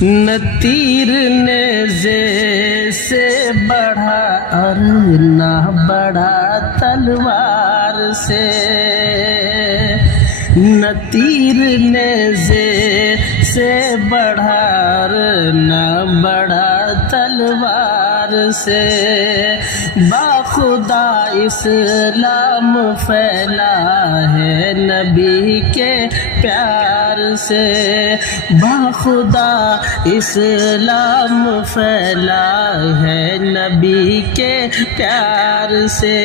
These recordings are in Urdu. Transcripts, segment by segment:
نہ تیر نیزے سے بڑھا اور نہ بڑھا تلوار سے، نہ تیر نیزے سے بڑھا اور نہ بڑھا تلوار سے، باخدا اسلام پھیلا ہے نبی کے پیار سے، باخدا اسلام پھیلا ہے نبی کے پیار سے،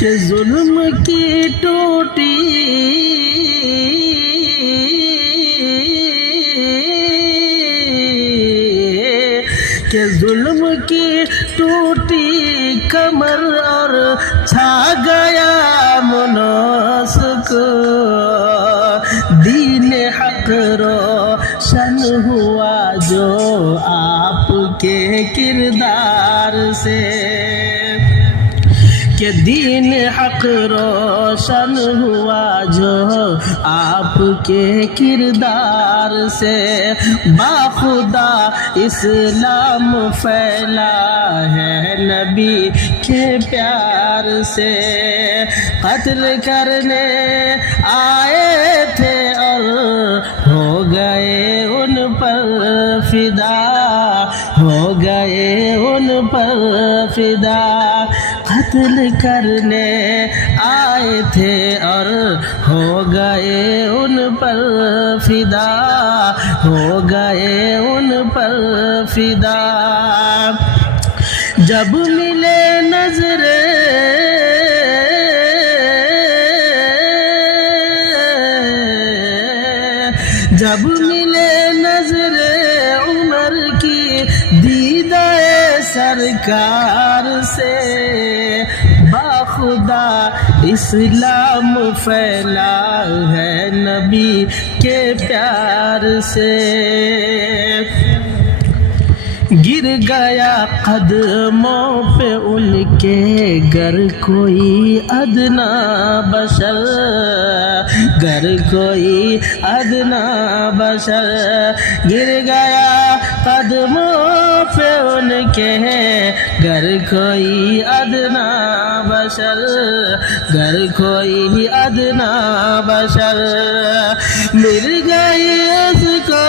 کہ ظلم کی ٹوٹی کہ ظلم کی ٹوٹی کمر اور چھا گیا مناسک، دین حق روشن ہوا جو آپ کے کردار سے، کہ دین حق روشن ہوا جو آپ کے کردار سے، باخدا اسلام پھیلا ہے نبی کے پیار سے، قتل کرنے آئے تھے اور ہو گئے ان پر فدا، ہو گئے ان پر فدا، قتل کرنے آئے تھے اور ہو گئے ان پر فدا، ہو گئے ان پر فدا، جب ملے نظریں جب ملے نظر عمر کی دیدہ سرکار سے، باخدا اسلام پھیلا ہے نبی کے پیار سے، گر گیا قدموں پہ ان کے گر کوئی ادنا بشر، گر کوئی ادنا بشر، گر گیا قدموں پہ ان کے گر کوئی ادنا بشر، گر کوئی ادنا بشر، مل گئی اس کو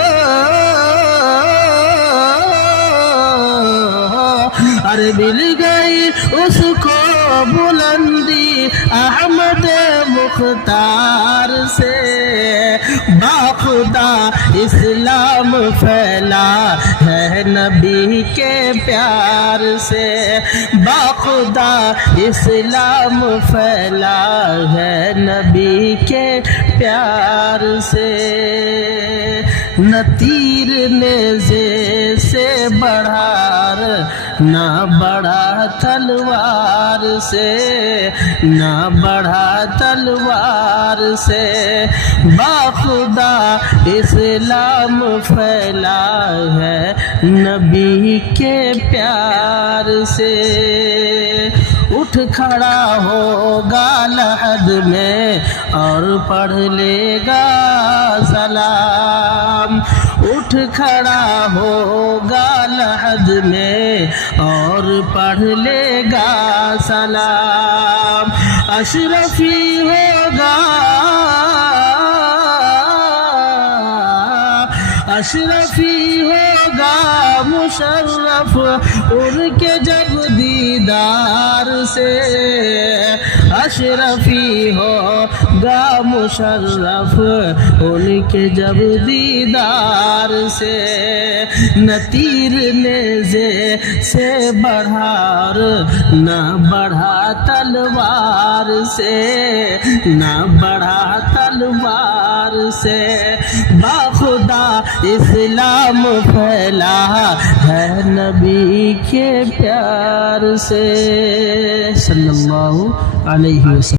اور مل گئی اس کو بلندی احمد مختار سے، باخدا اسلام پھیلا ہے نبی کے پیار سے، باخدا اسلام پھیلا ہے نبی کے پیار سے، نہ تیر نیزے سے بڑھا نہ بڑھا تلوار سے، نہ بڑھا تلوار سے، باخدا اسلام پھیلا ہے نبی کے پیار سے، اٹھ کھڑا ہوگا لحد میں اور پڑھ لے گا سلام، اٹھ کھڑا ہوگا لحد میں اور پڑھ لے گا سلام، اشرفی ہوگا اشرفی ہوگا مشرف ان کے جب دیدار سے، اشرفی ہوگا مشرف ان کے جب دیدار سے، نہ تیر نیزے سے بڑھا اور نہ بڑھا تلوار سے، نہ بڑھا تلوار سے، باخدا اسلام پھیلا ہے نبی کے پیار سے، صلی اللہ علیہ وسلم۔